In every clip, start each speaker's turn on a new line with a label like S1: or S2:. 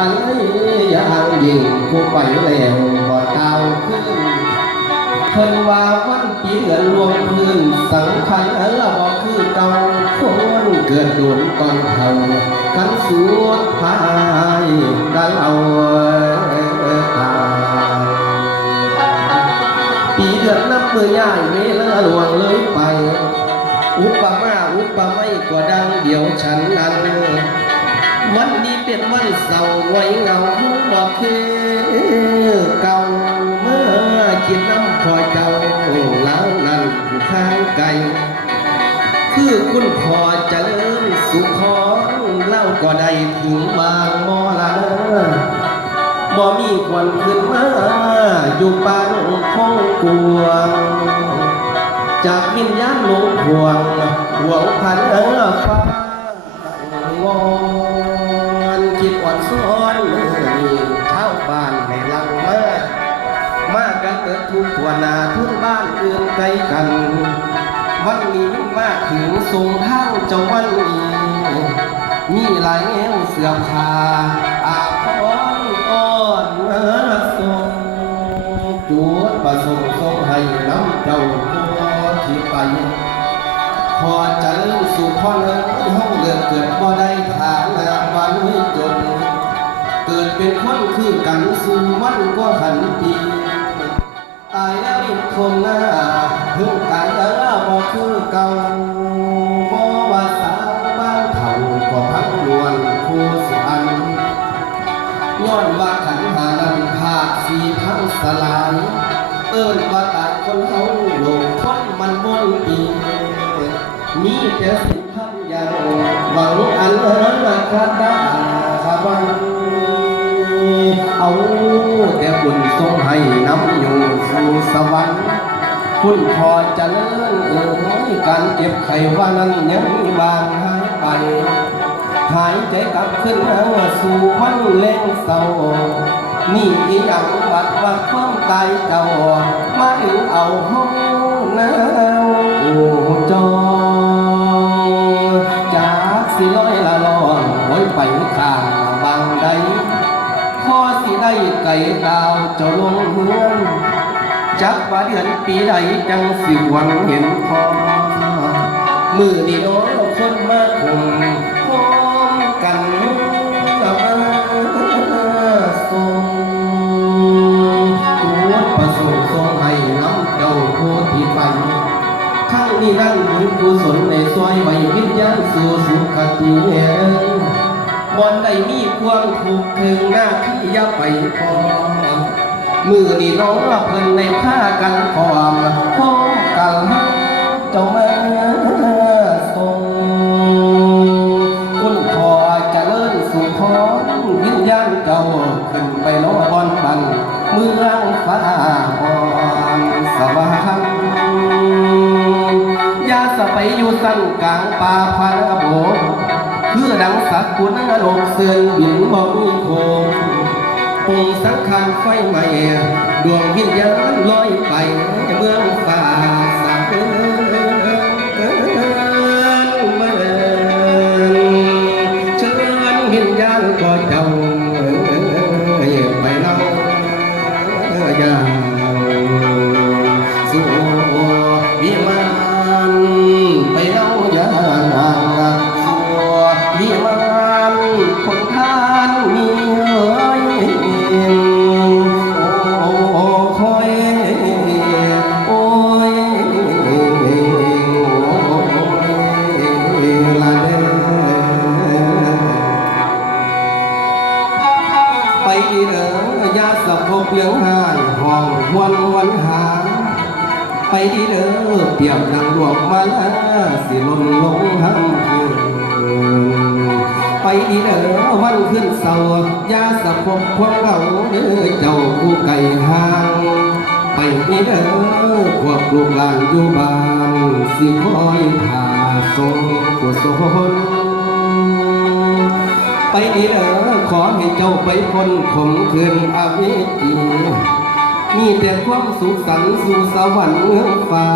S1: อะไรอย่างยิ่งผู้ไปแล้วบ่เก่าขึ้นเพิ่นว่าวันปีเดือนรวมพื้นสังขารละบ่คือเก่าคนเกิดโดนก่อนเท่ากันสวดพายกันเอาปีเดือนนับเมื่อย่ายเวลาหลวงเลยไป อุปมาอุปไมยก็ดังเดียวฉันนั้น เป็นวันเสาร์ไว้เหงาบอกคือเก่าเมื่อกินน้ำพอยเจ้าแล้วนั้นข้างไกลคือคุณพ่อเริญสุขขอนเล่าก็ได้ถึงบางมอลาบ่มีควันขึ้นมาอยู่ปางคงกวง จากวิญญาณหลงห่วงห่วงพันเออฟ้า บิดทุกตัวนาทุนบ้านเอื้อนไกลกัน วันนี้มาถึงทรงเท้าเจ้าวันนี้ มีหลายแนวเสื้อผาอาภรอ่อนมาทรงจวดประสงค์ทรงให้น้ำเจ้าตัวที่ไปพอเจะลืมสู่พ่อเลิห้องเลือดเกิดบ่ได้ฐานะวันนี้จน เกิดเป็นคนคือกันสู่วันก็หันปี วอีกคนหน้าเพิ่งกายแล้วบ่คือเก่าบ่ว่าสาวบ้านเขาก็พังลวนผู้สุอันย้อนว่าขันหานันภาคสีพังสลายเอิ้นว่าตายคนเขาโลกคนมันบนปีมีแต่สิ่งทำอย่างหวังอันเอิ้นว่าคาดาคาบัง เอา แต่คุณทรงให้น้ำอยู่สู่สวรรค์คุณพอจะเลิญเอ่ยการเจ็บไข้ว่านั้นยังบางหายไป หายใจกลับขึ้นมาสู่วันเล่งเศร้านี่อีหยังวัดว่าความตายเก่ามาถึงเอาห้อง ได้ไก่ดาวเจ้าลงเมืองจักว่าเดือนปีใดจังสิหวังเห็นพอมือนี่น้องคนมาคงพร้อมกันมาส่งตัวประสงค์ทรงให้น้ำเจ้าโคที่ไปข้างนี้นั่นบุญกุศลในซอยไว้วิญญาณสู่สุขติแห่ง บอนได้มีความถูกถึงหน้าที่อย่าไปพอมือนี่น้องเพิ่นในผ้ากันความพร้อมกันเจ้ามาส่งคุณพ่อจะเลิ่นสู่พรวิญญาณเก่าขึ้นไปลงบอนบันเมืองฟ้าอ่อนสว่างยาสไปอยู่สั้นกลางป่าพันกระโบ คือดังสักกุณนรกเสื่อนบินบ่มีโคงองค์สังขารไฟไหม้ดวงวิญญาณลอยไปเมืองฟ้าสาเอินมาเอินเชิญวิญญาณก็เจ้า คนทานมีเอ้ยโอ้คอยโอ้ยลาเด้ไปเด้อยาสะพกเพียงหายห้องวันวันหาไปดีเด้อเปียบดังดวงมาลาสิหล่นลงทั้งคืน พกควงเหงาเด้อเจ้าผู้ไก่ห่าง ไปดีเด้อพวกลูกหลานอยู่บ้านสิคอยพาส่งกุศลไปดีเด้อขอให้เจ้าไปพ้นขมคืนอวิจีมีแต่ความสุขสันต์สู่สวรรค์เมืองฟ้า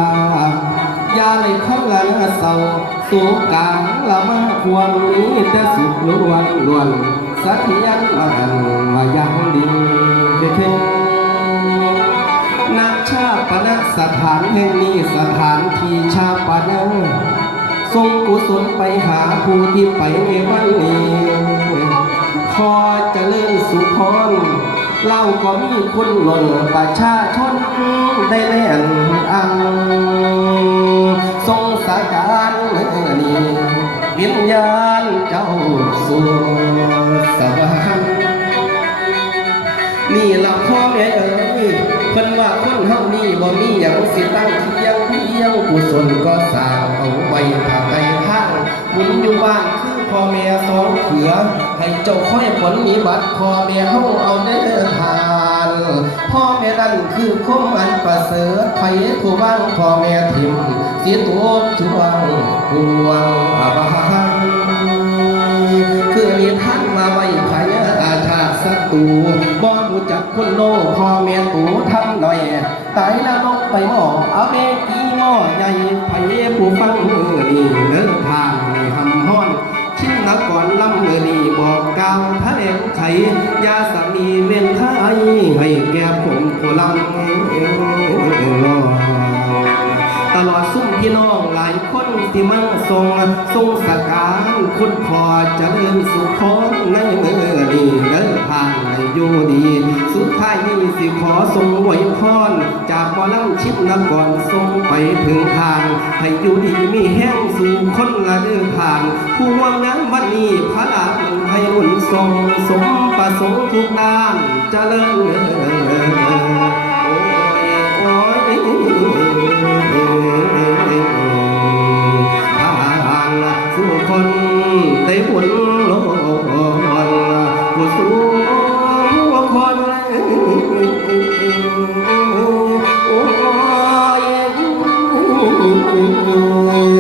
S1: อย่าเลยข้างหลังเศร้าสู่กลางละมาความนี้แต่สุขล้วนล้วน สักยันมากันมายังดีถึงณชาปนสถานแห่งนี้สถานที่ชาปนทรงกุศลไปหาผู้ที่ไปในวันนี้พอจะเลื่อนสุพรเล่าก็มีคนหล่นประชาชนได้แล่นอัง ทรงสาการนี้วิญญาณเจ้าสู่ วรรค์นี่ละพ่อแม่เอ๋ยเพิ่นว่าคนเฮานี่บ่มีหยังสิตั้งเที่ยงเที่ยงกุศลก็สร้างเอาไว้ภาไปทางหมุนอยู่บ้านคือพ่อแม่สองเขือ ให้เจ้าค่อยผลนิบัติพ่อแม่เฮาเอาเด้อทานพ่อแม่นั่นคือคมอันประเสริฐไผผู้ว่างพ่อแม่ทิมสิตัวจวงปวงอบา ตูบ่รู้จักคนโลพ่อแม่ตูทำหน่อย ตายแล้วลงไปหม้อเอาเบกีหม้อใหญ่ไผผู้ฟังมือนี่เดินทางในหำห้อนชิ้นนกรลำเมือนีบอกกล่าวทะเลไขยาสามีเวียนไทยให้แก่ผมผู้ลำรอตลอดซุ้มพี่น้องหลายคนที่มั่ง ทรงทรงสการคุณพอจะเลื่อนสุขของในเมื่อนี้เดินทางให้อยู่ดี สุดท้ายนี้สิขอทรงไว้พรจากหมอลำชิดนกรทรงไปถึงทาง ให้อยู่ดีมีแห้งสู่คนละเดินทางผู้ว่างนั้นวันนี้พระลาให้หนุนทรงสมประสงค์ทุกด้านเจริญ ได้บุญลงผู้สูงคนโอ้ย